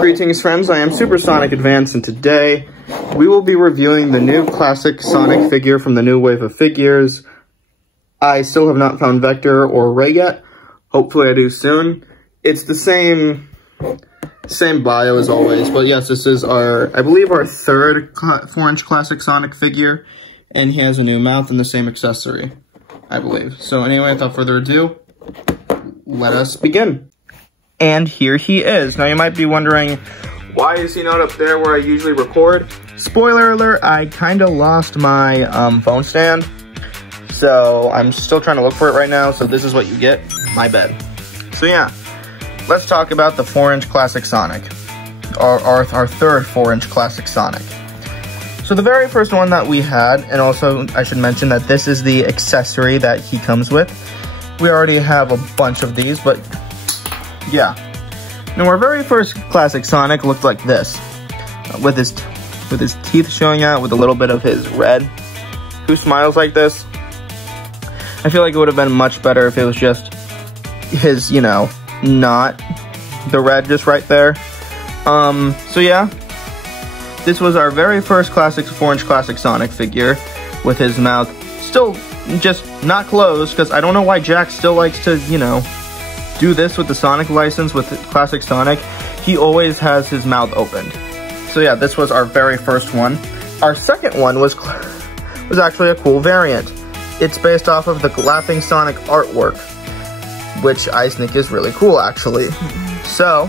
Greetings friends, I am Supersonic Advance, and today we will be reviewing the new classic Sonic figure from the new wave of figures. I still have not found Vector or Ray yet. Hopefully I do soon. It's the same bio as always, but yes, this is I believe our third 4-inch classic Sonic figure, and he has a new mouth and the same accessory, I believe. So anyway, without further ado, let us begin. And here he is. Now you might be wondering, why is he not up there where I usually record? Spoiler alert, I kind of lost my phone stand. So I'm still trying to look for it right now. So this is what you get, my bed. So yeah, let's talk about the 4-inch classic Sonic. Our third 4-inch classic Sonic. So the very first one that we had, and also I should mention that this is the accessory that he comes with. We already have a bunch of these, but yeah. Now our very first classic Sonic looked like this, with his teeth showing out, with a little bit of his red. Who smiles like this? I feel like it would have been much better if it was just his, you know, not the red just right there. So yeah, this was our very first classic 4-inch classic Sonic figure, with his mouth still just not closed, because I don't know why Jakks still likes to, you know, do this with the Sonic license with classic Sonic. He always has his mouth opened. So yeah, this was our very first one. Our second one was actually a cool variant. It's based off of the Laughing Sonic artwork, which I think is really cool actually. So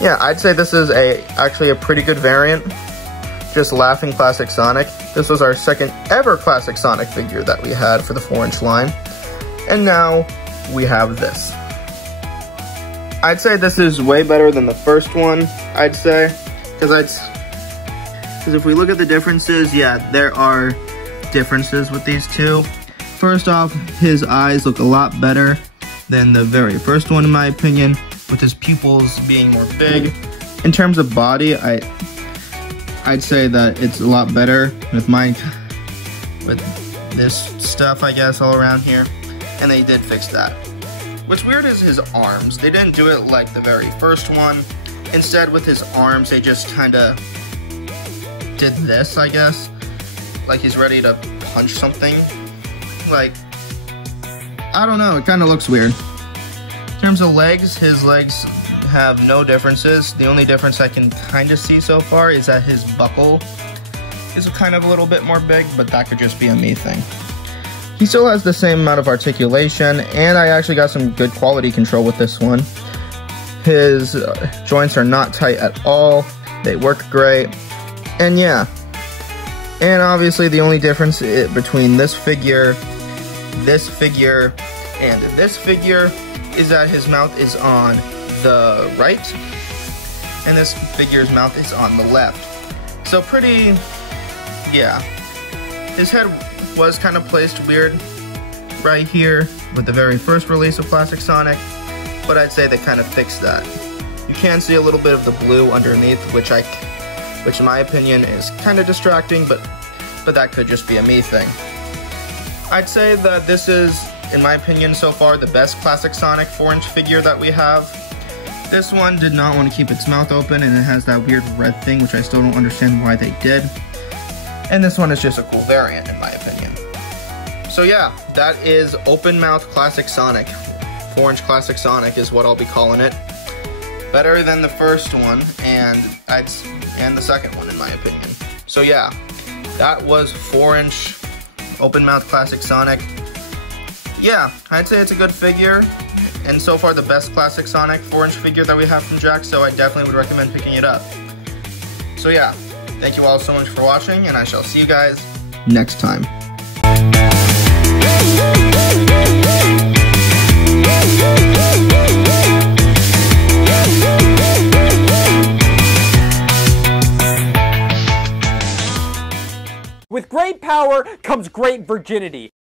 yeah, I'd say this is actually a pretty good variant. Just Laughing Classic Sonic. This was our second ever classic Sonic figure that we had for the 4-inch line. And now we have this. I'd say this is way better than the first one, I'd say. Because if we look at the differences, yeah, there are differences with these two. First off, his eyes look a lot better than the very first one in my opinion, with his pupils being more big. In terms of body, I'd say that it's a lot better with this stuff, I guess, all around here. And they did fix that. What's weird is his arms. They didn't do it like the very first one. Instead, with his arms, they just kind of did this, I guess. Like he's ready to punch something. Like, I don't know, it kind of looks weird. In terms of legs, his legs have no differences. The only difference I can kind of see so far is that his buckle is kind of a little bit more big, but that could just be a me thing. He still has the same amount of articulation, and I actually got some good quality control with this one. His joints are not tight at all. They work great. And yeah. And obviously the only difference between this figure, and this figure is that his mouth is on the right, and this figure's mouth is on the left. So pretty, yeah. His head was kind of placed weird right here with the very first release of Classic Sonic, but I'd say they kind of fixed that. You can see a little bit of the blue underneath, which in my opinion is kind of distracting, but that could just be a me thing. I'd say that this is, in my opinion so far, the best Classic Sonic 4-inch figure that we have. This one did not want to keep its mouth open, and it has that weird red thing, which I still don't understand why they did. And this one is just a cool variant, in my opinion. So yeah, that is Open Mouth Classic Sonic. 4-inch Classic Sonic is what I'll be calling it. Better than the first one, and the second one, in my opinion. So yeah, that was 4-inch Open Mouth Classic Sonic. Yeah, I'd say it's a good figure, and so far the best Classic Sonic 4-inch figure that we have from Jakks, so I definitely would recommend picking it up. So yeah, thank you all so much for watching, and I shall see you guys next time. With great power comes great virginity.